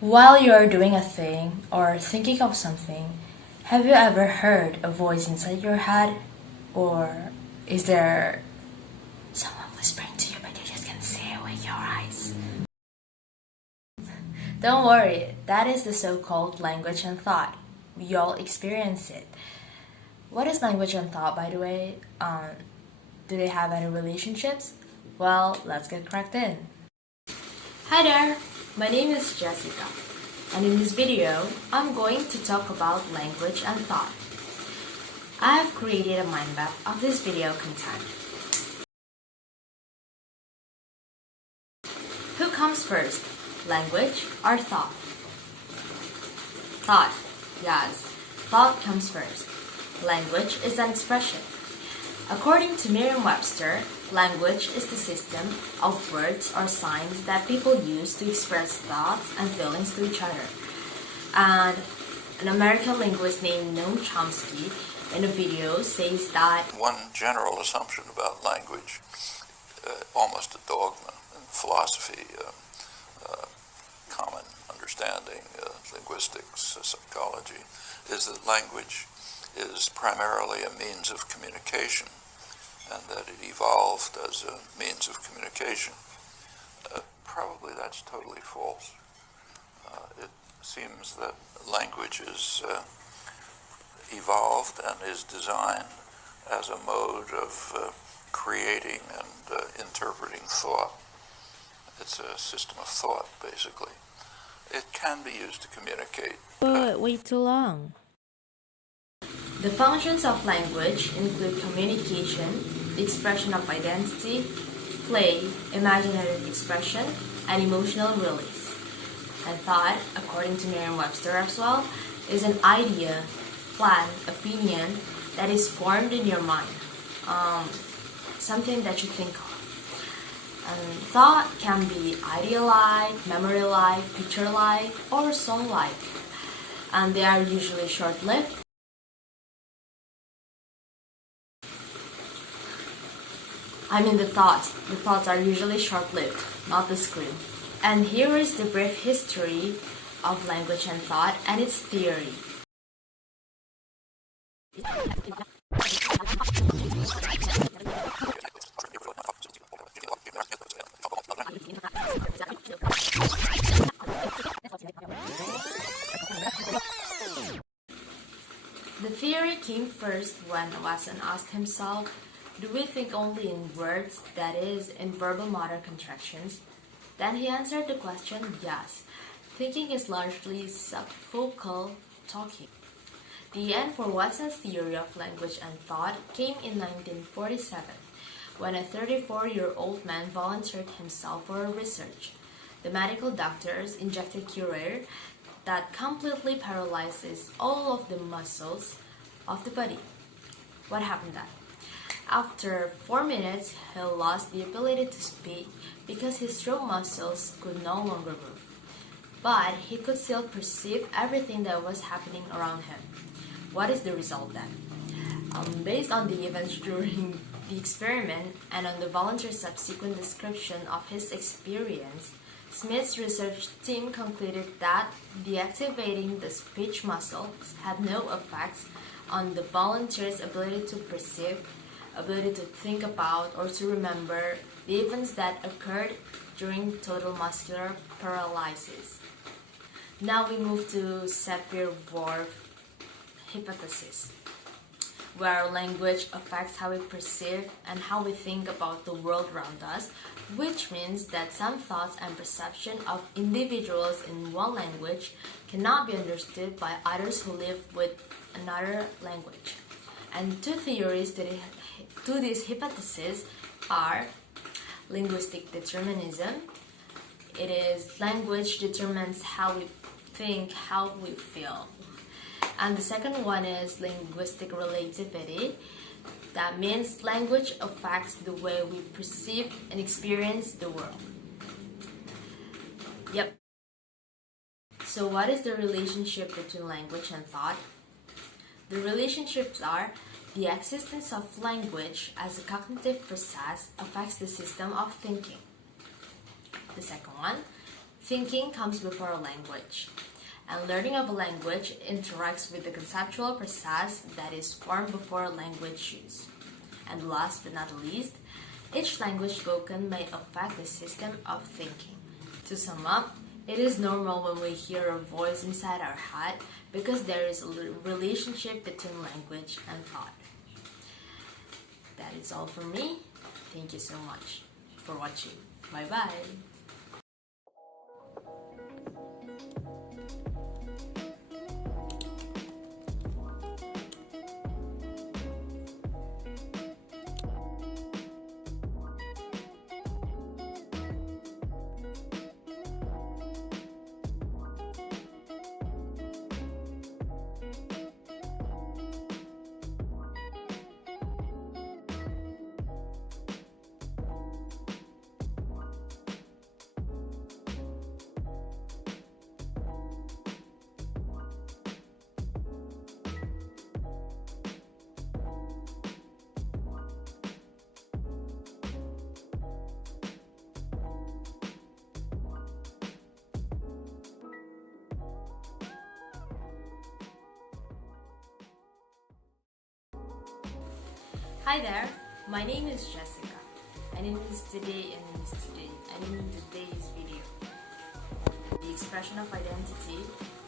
While you're doing a thing or thinking of something, have you ever heard a voice inside your head? Or is there someone whispering to you but you just can't see it with your eyes? Don't worry, that is the so-called language and thought. We all experience it. What is language and thought, by the way? Do they have any relationships? Well, let's get cracked in. Hi there, my name is Jessica, and in this video, I'm going to talk about language and thought. I have created a mind map of this video content. Who comes first, language or thought? Thought, yes, thought comes first. Language is an expression. According to Merriam-Webster, language is the system of words or signs that people use to express thoughts and feelings to each other. And an American linguist named Noam Chomsky in a video says that one general assumption about language, almost a dogma in philosophy, common understanding, linguistics, psychology, is that language is primarily a means of communication, and that it evolved as a means of communication. Probably that's totally false. It seems that language is evolved and is designed as a mode of creating and interpreting thought. It's a system of thought, basically. It can be used to communicate. But wait too long. The functions of language include communication, the expression of identity, play, imaginative expression, and emotional release. And thought, according to Merriam-Webster as well, is an idea, plan, opinion that is formed in your mind, something that you think of. And thought can be idea-like, memory-like, picture-like, or song-like, and they are usually short-lived. The thoughts are usually short-lived, not the scream. And here is the brief history of language and thought and its theory. The theory came first when Watson asked himself, do we think only in words, that is, in verbal motor contractions? Then he answered the question, yes. Thinking is largely subfocal talking. The end for Watson's theory of language and thought came in 1947, when a 34-year-old man volunteered himself for research. The medical doctors injected Curare that completely paralyzes all of the muscles of the body. What happened then? After 4 minutes, he lost the ability to speak because his throat muscles could no longer move. But he could still perceive everything that was happening around him. What is the result then? Based on the events during the experiment and on the volunteer's subsequent description of his experience, Smith's research team concluded that deactivating the speech muscles had no effects on the volunteer's ability to perceive, ability to think about or to remember the events that occurred during total muscular paralysis. Now we move to Sapir-Whorf hypothesis, where language affects how we perceive and how we think about the world around us, which means that some thoughts and perception of individuals in one language cannot be understood by others who live with another language. And two theories to this hypothesis are linguistic determinism. It is language determines how we think, how we feel. And the second one is linguistic relativity. That means language affects the way we perceive and experience the world. Yep. So what is the relationship between language and thought? The relationships are the existence of language as a cognitive process affects the system of thinking. The second one, thinking comes before language, and learning of a language interacts with the conceptual process that is formed before language use. And last but not least, each language spoken may affect the system of thinking. To sum up, it is normal when we hear a voice inside our head because there is a relationship between language and thought. That is all from me. Thank you so much for watching. Bye bye. Hi there, my name is Jessica, and in today's video, the expression of identity,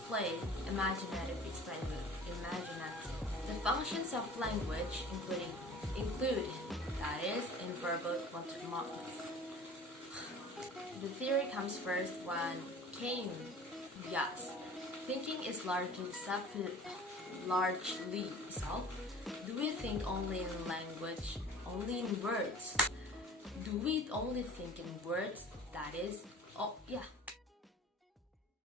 play, imaginative. The functions of language include that is, in verbal motor. The theory comes first when came, yes. Thinking is largely self. Do we think only in language, only in words? Do we only think in words? That is, oh yeah.